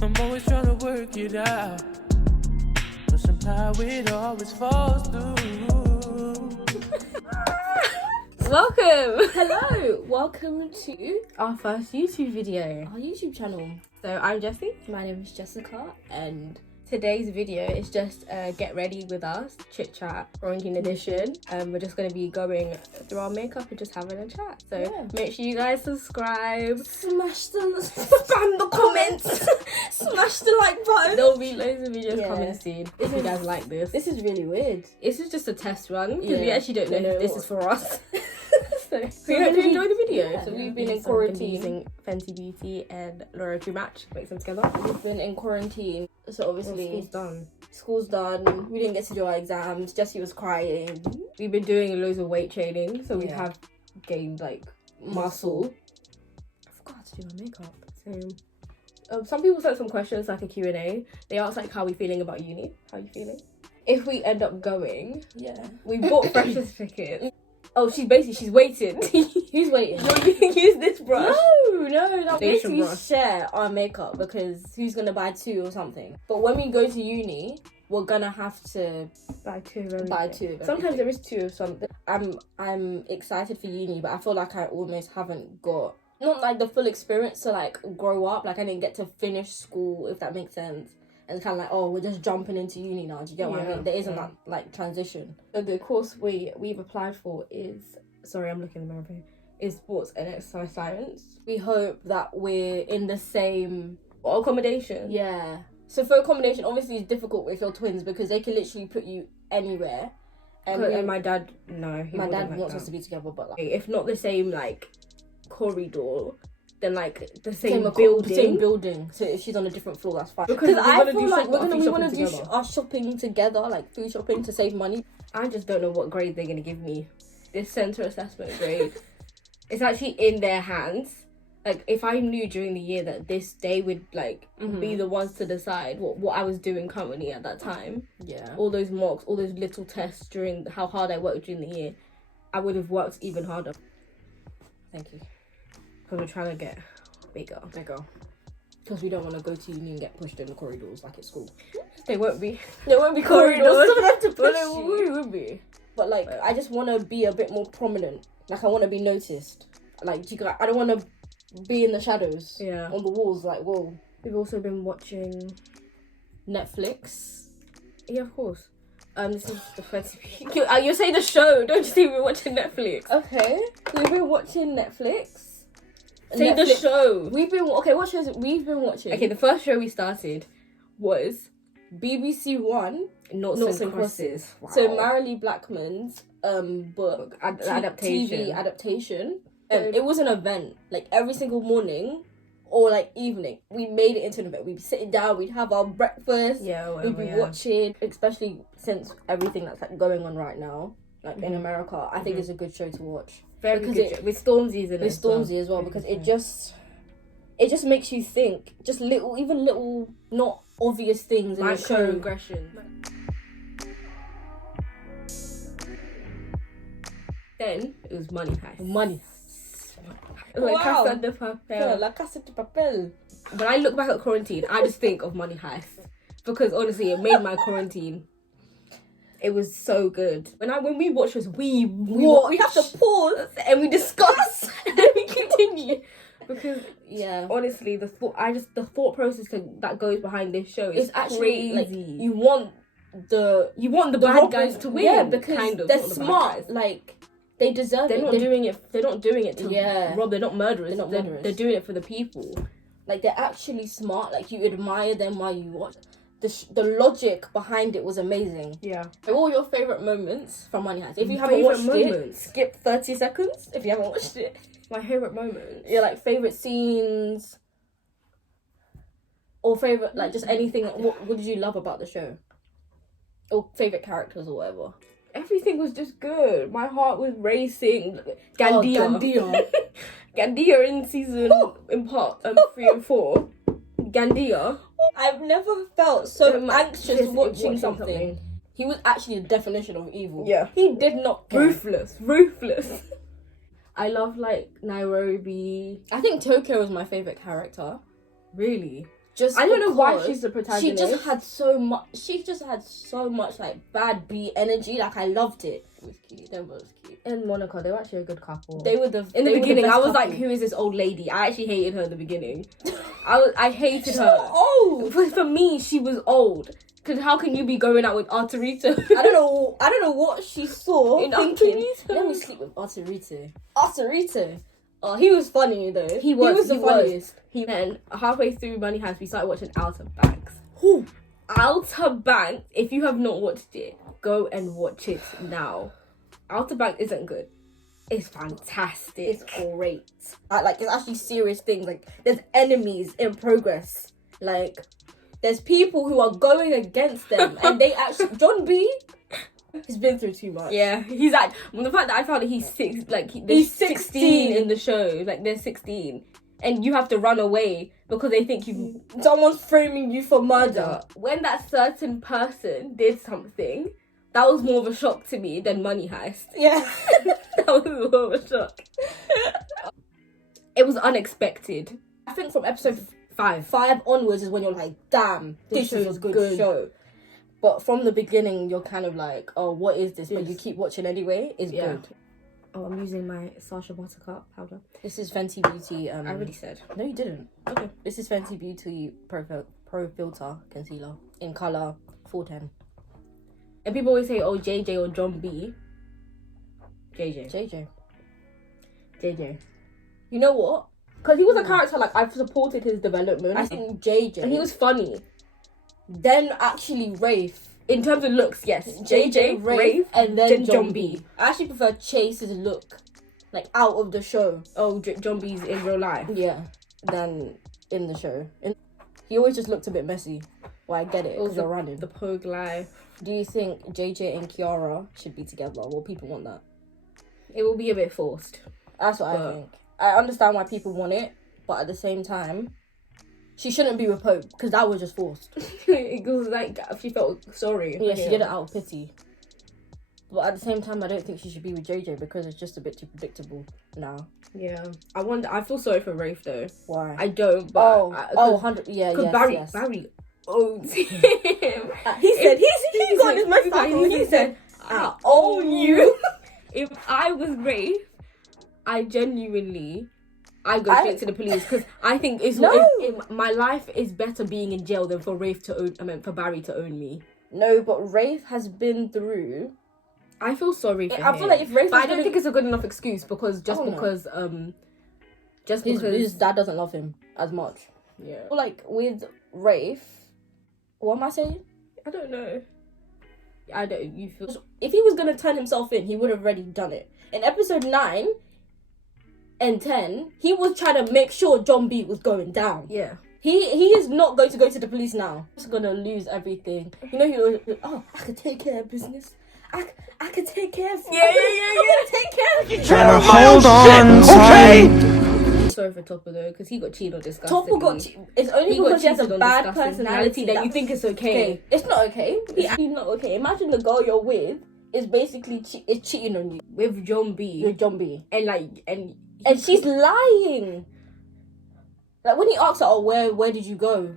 I'm always trying to work it out, but somehow it always falls through. Welcome! Hello! Welcome to Our first YouTube video. our YouTube channel. So I'm Jessie. My name is Jessica and Today's video is just get ready with us, chit chat, quarantine edition. We're just going to be going through our makeup and just having a chat. So make sure you guys subscribe, smash the spam the comments, smash the like button. There'll be loads of videos coming soon if you guys like this. This is really weird. This is just a test run because we actually don't know if this is for us. So we we hope you really- enjoy the video. yeah. So We've we've been been in quarantine. using Fenty Beauty and Laura to match, mix them together. We've been in quarantine, so obviously School's done. school's done. We didn't get to do our exams. Jessie was crying. We've been doing loads of weight training, so we Yeah. have gained like muscle. I forgot to do my makeup. So some people sent some questions like a Q&A. They asked like how we feeling about uni. How you feeling? If we end up going, Yeah. we bought freshers tickets. Oh, she's waiting. Who's waiting? You're use this brush. No, like Station basically brush. share our makeup because who's gonna buy two or something? But when we go to uni, we're gonna have to Buy two of everything. buy two. Of Sometimes everything. there is two of something. I'm excited for uni, but I feel like I almost haven't got not like the full experience to like grow up. Like I didn't get to finish school, if that makes sense. And it's kind of like, oh, we're just jumping into uni now. Do you get what I Yeah. mean? There isn't that like transition. So the course we've applied for is, sorry, I'm looking in the mirror here, is sports and exercise science. We hope that we're in the same. Or accommodation. Yeah. So for accommodation, obviously it's difficult if you're twins because they can literally put you anywhere. And my dad, no, he my wouldn't dad like wants that. us to be together, but like If not the same like corridor, then like the same same building. building. So if she's on a different floor, that's fine. Because Because we I wanna feel do like shop- we want to shopping do together. our shopping together, like food shopping to save money. I just don't know what grade they're gonna give me. This centre assessment grade. It's actually in their hands. Like if I knew during the year that they would like be the ones to decide what I was doing currently at that time, Yeah. all those mocks, all those little tests during how hard I worked during the year, I would have worked even harder. Thank you. Because we're trying to get bigger. Because we don't want to go to uni and get pushed in the corridors like at school. They won't be. There won't be Corridors. corridors. Someone have to push Well, you. they would be. But like, I just want to be a bit more prominent. Like, I want to be noticed. Like, I don't want to be in the shadows. Yeah. On the walls, like, whoa. We've also been watching. Netflix. Yeah, of course. This is the first. You're saying the show, don't you think we're watching Netflix? Okay. We've been watching Netflix. Say the show. We've been what shows we've been watching? Okay, the first show we started was BBC One, Noughts and Crosses. Wow. So Marilee Blackman's book adaptation. TV adaptation. It was an event. Like every single morning or like evening, we made it into an event. We'd be sitting down, we'd have our breakfast. We'd be watching, especially since everything that's like going on right now, like in America. I think it's a good show to watch. Very because good show. With Stormzy's in it. With Stormzy as well, because it just makes you think. Just little not obvious things in the show. Microaggression. Then it was Money Heist. Money. It was like Wow. Casa de Papel. Yeah, La Casa de Papel. When I look back at quarantine, I just think of Money Heist because honestly, it made my quarantine. It was so good. When we watch this, we have to pause and we discuss and then we continue because honestly, the thought process that goes behind this show is actually crazy. like you want the bad robbers, guys to win. yeah, because kind of, they're not the bad smart. guys. Like they deserve They're it. not doing it. They're not doing it to rob. They're not murderers. They're not murderers. They're doing it for the people. Like they're actually smart. Like you admire them while you watch. The logic behind it was amazing. Yeah. What were your favourite moments from Money Heist? If you haven't watched it, skip 30 seconds. If you haven't watched it, My favourite moments. yeah, like favourite scenes or favourite like just anything. What did you love about the show? Or favourite characters or whatever. Everything was just good. My heart was racing. Gandia. Gandia. Gandia in season in part 3 and 4. Gandia. I've never felt so anxious Just watching something. He was actually the definition of evil. Yeah. He did not care. Ruthless. I love like Nairobi. I think Tokyo was my favourite character. Really? Just I don't know why because she's the protagonist. She just had so much like bad B energy. Like I loved it. It was cute. They were both cute. And Monica, they were actually a good couple. They were the in the beginning. I was couple. like, who is this old lady? I actually hated her in the beginning. I hated She's her. so old. For me, she was old. Because how can you be going out with Arturito? I don't know what she saw In thinking, Arturito. let me sleep with Arturito. Oh, he was funny though. He was the funniest. And halfway through Money Heist, we started watching Outer Banks. Outer Banks, if you have not watched it, go and watch it now. Outer Banks isn't good. It's fantastic. It's great. Like it's actually serious things. Like there's enemies in progress. Like there's people who are going against them, and they actually John B. He's been through too much. Yeah, he's like, well, the fact that I found that he's 16 in the show. Like, they're 16. And you have to run away because they think someone's framing you for murder. When that certain person did something, that was more of a shock to me than Money Heist. Yeah. That was more of a shock. It was unexpected. I think from episode 5 onwards is when you're like, damn, this is a good show. But from the beginning, you're kind of like, oh, what is this? But you keep watching anyway. It's good. Oh, I'm using my Sacha Buttercup powder. This is Fenty Beauty. I already said. No, you didn't. Okay. This is Fenty Beauty Pro Filter Concealer in colour 410. And people always say, oh, JJ or John B. JJ. You know what? Because he was a character, like, I've supported his development. I think JJ. And he was funny. Then actually Rafe. In terms of looks, yes. JJ, Rafe, and then John B. I actually prefer Chase's look, like, out of the show. Oh, John B's in real life? Yeah. Than in the show. He always just looked a bit messy. Well, I get it, because they're running. The Pogue life. Do you think JJ and Kiara should be together? Well, people want that. It will be a bit forced. That's what I think. I understand why people want it, but at the same time, she shouldn't be with Pope, because that was just forced. It was like, she felt sorry. Yeah, she did it out of pity. But at the same time, I don't think she should be with JJ, because it's just a bit too predictable now. Yeah. I feel sorry for Rafe, though. Why? I don't, but... 100, yeah, because Barry owns him. He said, he got his message. He said, I own you. If I was Rafe, I go straight to the police, because I think my life is better being in jail than for for Barry to own me. No, but Rafe has been through. I feel sorry for him. I feel like if Rafe, but I don't think it's a good enough excuse because his dad doesn't love him as much. Yeah. Like with Rafe, what am I saying? I don't know. You feel if he was gonna turn himself in, he would have already done it. In episode 9 and 10, he was trying to make sure John B was going down. Yeah. He is not going to go to the police now. He's gonna lose everything. You know, I could take care of business. I could take care of Yeah. I could take care of you. Trying to hold on tight. Sorry for Topper though, because he got cheated on disgustingly. Topper got it's only because he has a bad personality that you think it's okay. It's not okay. It's not okay. Imagine the girl you're with is basically cheating on you with John B. And she's lying. Like when he asks her, "Oh, where did you go?"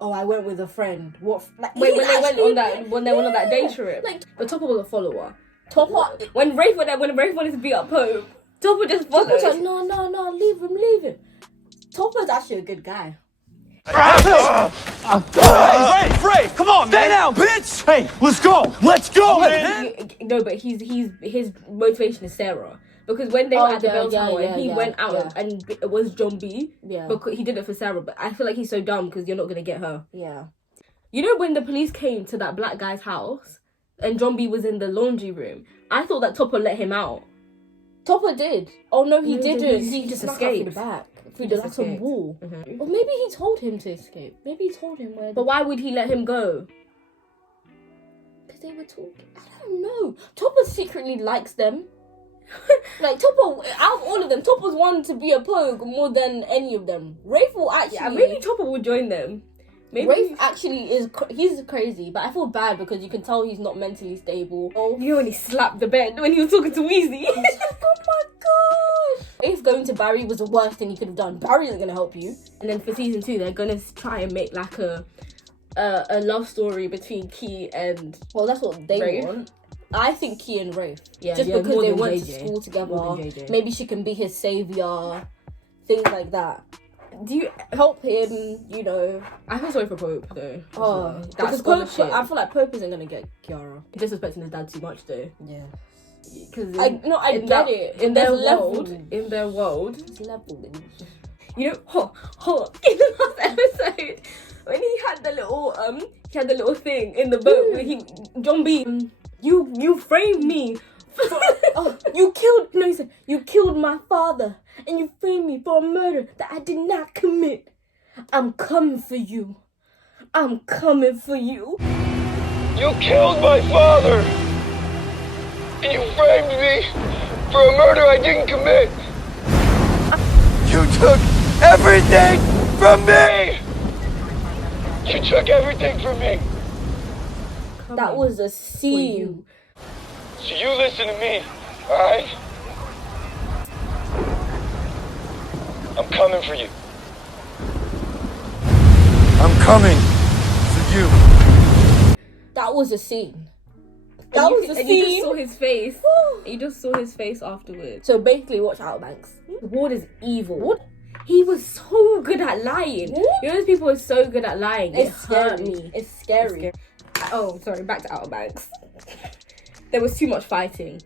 "Oh, I went with a friend." What? Like, when they went on that day trip. Like, but Topper was a follower. Topper when Rafe wanted to beat up Pope, Topper just followed. Topper's like, no, leave him. Topper's actually a good guy. Ray, come on, man. Stay down, bitch. Hey, let's go, man. No, but his motivation is Sarah. Because when they were at the bell tower, he went out and it was John B. Yeah. Because he did it for Sarah, but I feel like he's so dumb because you're not gonna get her. Yeah. You know when the police came to that black guy's house and John B was in the laundry room, I thought that Topper let him out. Topper did. Oh no, he didn't. He just escaped. Through the back wall. Mm-hmm. Or maybe he told him to escape. Maybe he told him where. But why would he let him go? Because they were talking. I don't know. Topper secretly likes them. Like Topper, out of all of them, Topper's one to be a pogue more than any of them. Rafe will actually. Yeah, maybe Topper will join them. Maybe Rafe actually is he's crazy, but I feel bad because you can tell he's not mentally stable. Oh, you only slapped the bed when he was talking to Weezy. I was like, oh my gosh. Rafe going to Barry was the worst thing he could have done. Barry isn't gonna help you. And then for season 2, they're gonna try and make like a love story between Key and Well, that's what they Rafe. want. I think Key and Rafe. Yeah, just yeah, because more they than went JJ. to school together. More than JJ. Maybe she can be his savior. Things like that. Do you? Help him, you know. I feel sorry for Pope though. Oh, That's because other Pope, shit. I feel like Pope isn't gonna get Kiara. Disrespecting his dad too much though. Yeah. Because I get it. In There's their level. world, in their world, There's level. you know, in the last episode when he had the little thing in the boat where John B, you framed me. He said, you killed my father and you framed me for a murder that I did not commit. I'm coming for you. I'm coming for you. You killed my father! And you framed me for a murder I didn't commit! You took everything from me! You took everything from me! That was a scene. So you listen to me, alright? I'm coming for you. I'm coming for you. That was a scene. And That you was could- a and you just scene. saw his face. You just saw his face afterwards. So basically, watch Outer Banks. Ward is evil. He was so good at lying. What? You know, those people are so good at lying. It hurt scared me. It's scary. Oh, sorry. Back to Outer Banks. There was too much fighting.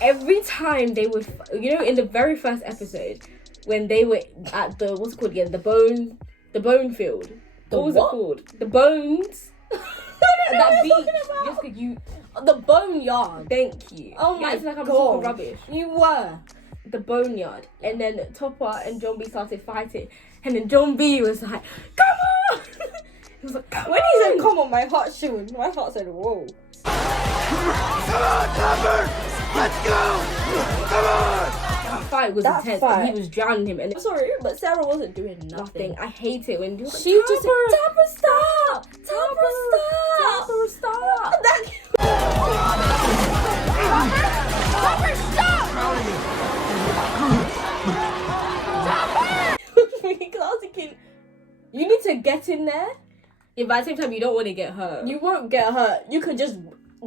Every time they would, in the very first episode, when they were at the what's it called again? The bone field. What was it called? The bones. That beach. Jessica, you. The boneyard. Thank you. Oh You my acted like I'm God. talking rubbish. You were. The boneyard, and then Topper and John B started fighting, and then John B was like, "Come on!" He was like, "Come When on!" he said, "Come on," my heart shivered. My heart said, "Whoa." Come on, Pepper! Let's go! Come on! That fight was That intense, fight. and he was drowning him, and I'm sorry, but Sarah wasn't doing nothing. nothing. I hate it when you She just said, "Topper, stop! Topper, stop! Topper, stop!" Topper, stop! Because I was thinking, you need to get in there. Yeah, but at the same time, you don't want to get hurt. You won't get hurt. You can just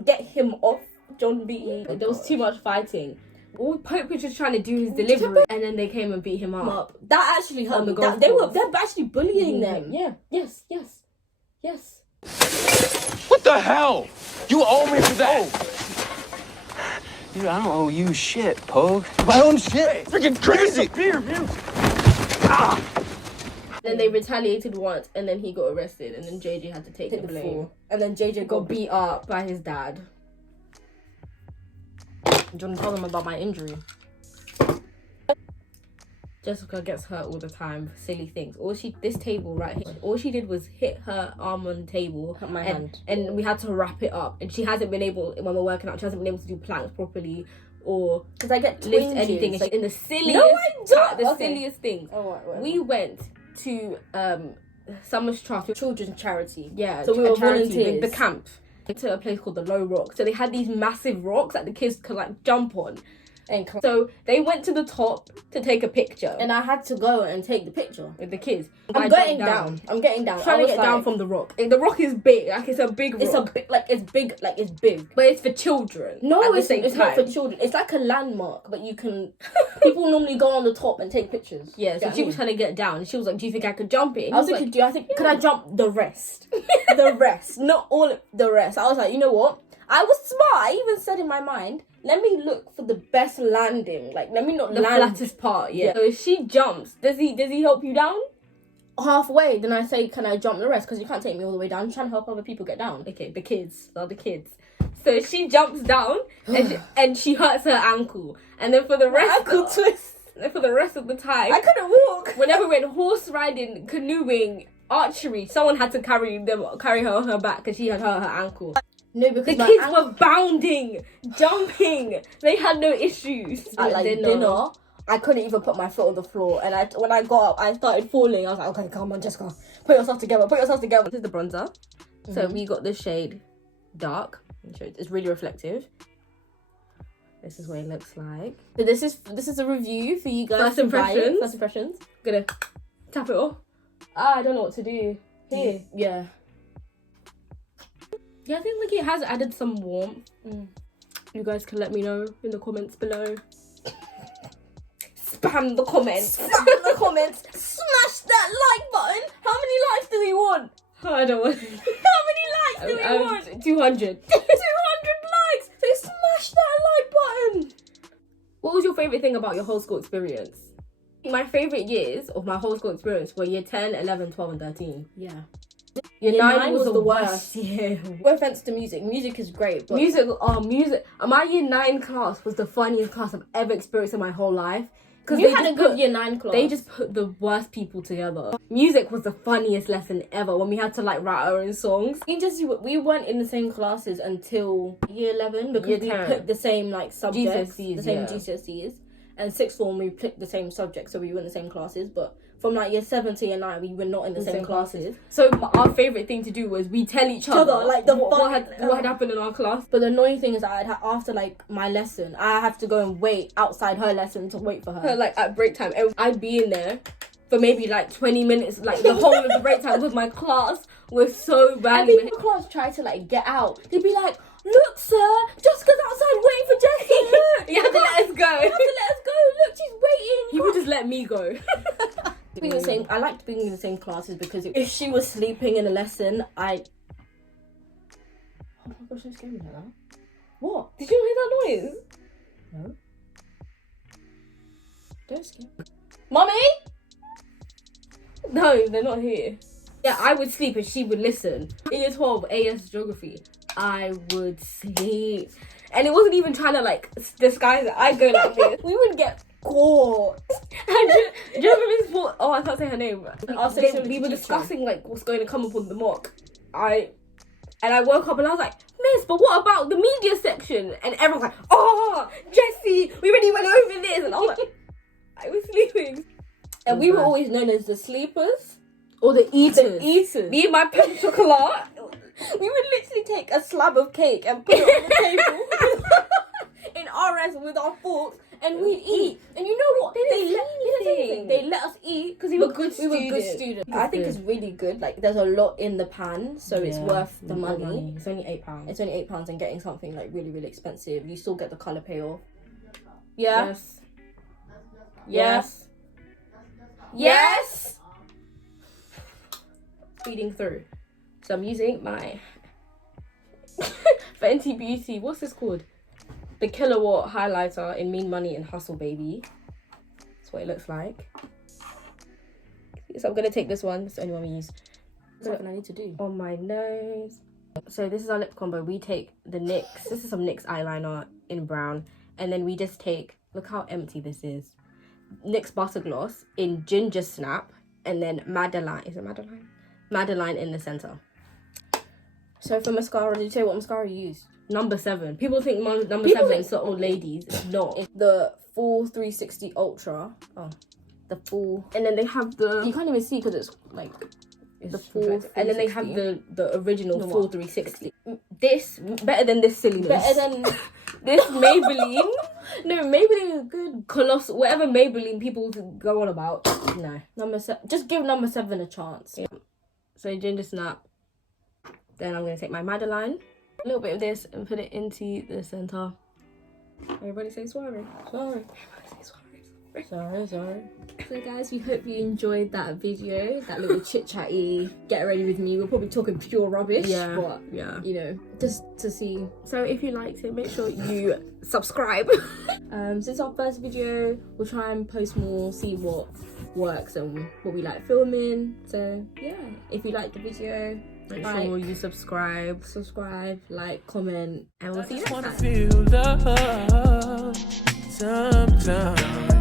get him off John B. There was too much fighting. All Pope was just trying to do his delivery, and then they came and beat him up. That actually hurt On the me. golf They're course. actually bullying Mhm. them. Yeah. Yes. What the hell? You owe me for that! Dude, I don't owe you shit, Pogue. My own shit! Freaking crazy! Then they retaliated once, and then he got arrested, and then JJ had to take the blame. Floor. And then JJ Got beat up by his dad. Do you want to tell them about my injury? Jessica gets hurt all the time for silly things. This table right here, all she did was hit her arm on the table. Cut my hand. And we had to wrap it up. And she hasn't been able, when we're working out, she hasn't been able to do planks properly or Because I get lift twinges. anything. Like, In the silliest, No, I don't. the Okay. silliest things. oh, right. We went to Summer's Trust. children's charity. Yeah, So we were charity, volunteers. the camp. To a place called the Low Rock. So they had these massive rocks that the kids could like jump on. And So they went to the top to take a picture I had to go and take the picture. with the kids. I'm getting down. I'm getting down. Trying to get down from the rock. The rock is big, like it's a big rock. It's a big, it's big. but it's for children. No, at the it's same not for time. children. It's like a landmark, but you can. People normally go on the top and take pictures. Yeah, so Do you she know was what trying to get down, and she was like, "Do you think I could jump it?" And I was he thinking, could I jump the rest? The rest, not all of the rest. I was like, you know what? I was smart. I even said in my mind, let me look for the best landing. Like, let me not the land flattest part. Yeah. Yeah. So if she jumps, does he help you down? halfway. Then I say, can I jump the rest? Because you can't take me all the way down. I'm trying to help other people get down. Okay, the kids. So she jumps down and she hurts her ankle, and then for the rest Ankle twist. and for the rest of the time, I couldn't walk. whenever we went horse riding, canoeing, archery, someone had to carry her on her back because she had hurt her ankle. No, because The my kids ankle- were bounding, jumping. They had no issues. at like dinner. I couldn't even put my foot on the floor. And when I got up, I started falling. I was like, okay, come on, Jessica. Put yourself together. This is the bronzer. So we got the shade dark. It's really reflective. This is what it looks like. So this is a review for you guys. First impressions. Gonna tap it off. I don't know what to do. Here. Yeah. Yeah, I think like it has added some warmth. You guys can let me know in the comments below. Spam the comments. Smash that like button. How many likes do we want? I don't want. How many likes do we want? 200. 200 likes. So smash that like button. What was your favourite thing about your whole school experience? My favourite years of my whole school experience were year 10, 11, 12 and 13. Yeah. Year 9 was the worst. Yeah. No offense to music. Music is great. But music. My year 9 class was the funniest class I've ever experienced in my whole life. Because you had a good year 9 class. They just put the worst people together. Music was the funniest lesson ever when we had to like write our own songs. We weren't in the same classes until year 11 because we picked the same like subjects, GCSEs. And 6th form we picked the same subjects, so we were in the same classes. But from like year 7 to year 9, we were not in the same classes. So our favourite thing to do was we tell each other like what had happened in our class. But the annoying thing is that after like my lesson, I have to go and wait outside her lesson to wait for her. Like at break time, and I'd be in there for maybe like 20 minutes, like the whole of the break time, because my class was so bad. And people class try to like get out. They'd be like, "Look, sir, Jessica's outside waiting for Jessie. You have to let us go. Look, she's waiting." He would just let me go. I liked being in the same classes because if she was sleeping in a lesson, oh my gosh, don't scare me like that. What? Did you hear that noise? No. Don't scare me. Mummy? No, they're not here. Yeah, I would sleep and she would listen. In year 12, AS Geography, I would sleep. And it wasn't even trying to like disguise it. I'd go like this. We would get caught. And do you remember this? Oh, I can't say her name. We were discussing like what's going to come up on the mock. I woke up and I was like, "Miss, but what about the media section?" And everyone's like, "Oh, Jessie, we already went over this." And I was like, I was sleeping. And we were always known as the sleepers or the eaters. Me and my pen chocolate. We would literally take a slab of cake and put it on the table in RS with our forks, and we'd eat. And you know what? They let us eat because we were good students. I think it's really good. Like there's a lot in the pan, so it's worth the money. It's only £8. It's only £8, and getting something like really, really expensive, you still get the colour payoff. Yeah. Yes. Feeding through. So I'm using my Fenty Beauty, what's this called? The Kilowatt highlighter in Mean Money and Hustle Baby. That's what it looks like. So I'm going to take this one. It's the only one we use. Something I need to do. On my nose. So this is our lip combo. We take the NYX. This is some NYX eyeliner in brown. And then we just take, look how empty this is. NYX Butter Gloss in Ginger Snap. And then Madeline. Is it Madeline? Madeline in the centre. So for mascara, did you say what mascara you used? Number 7. People think number 7 is for old ladies. It's not. It's the full 360 Ultra. Oh, the full. And then they have the. You can't even see because it's like the full. And then they have the original full 360. This better than this silliness. Better than this Maybelline. No, Maybelline is good. Colossal, whatever Maybelline people go on about. No, number 7. Just give number 7 a chance. Yeah. So Ginger Snap. Then I'm going to take my Madeline, a little bit of this, and put it into the centre. Everybody say sorry. Everybody say sorry. Sorry. So guys, we hope you enjoyed that video, that little chit-chatty, get ready with me. We're probably talking pure rubbish, but you know, just to see. So if you liked it, make sure you subscribe. Since our first video, we'll try and post more, see what works and what we like filming. So yeah, if you liked the video, make sure you subscribe, like, comment, and we'll see you next time. I just wanna feel love sometimes.